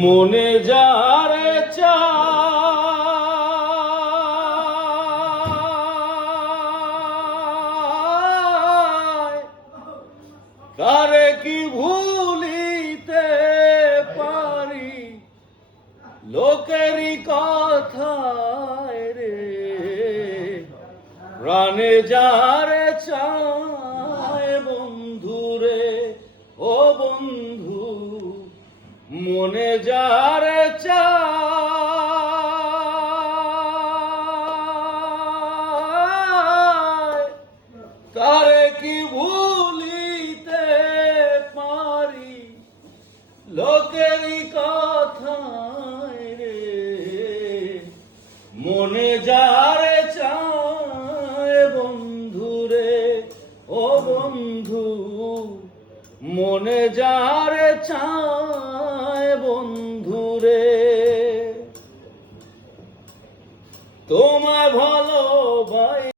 মনে যারে চায় তারে কি ভুলিতে পারি লোকেরই কথায় রে প্রাণে যারে চায় বন্ধুরে ও বন্ধু মনে যারে চায় তারে কি ভুলিতে পারি লোকেরই কথায় রে মনে যারে চায় বন্ধুরে ও বন্ধু মনে যারে চায় বন্ধুরে তোমায় ভালোবাসি।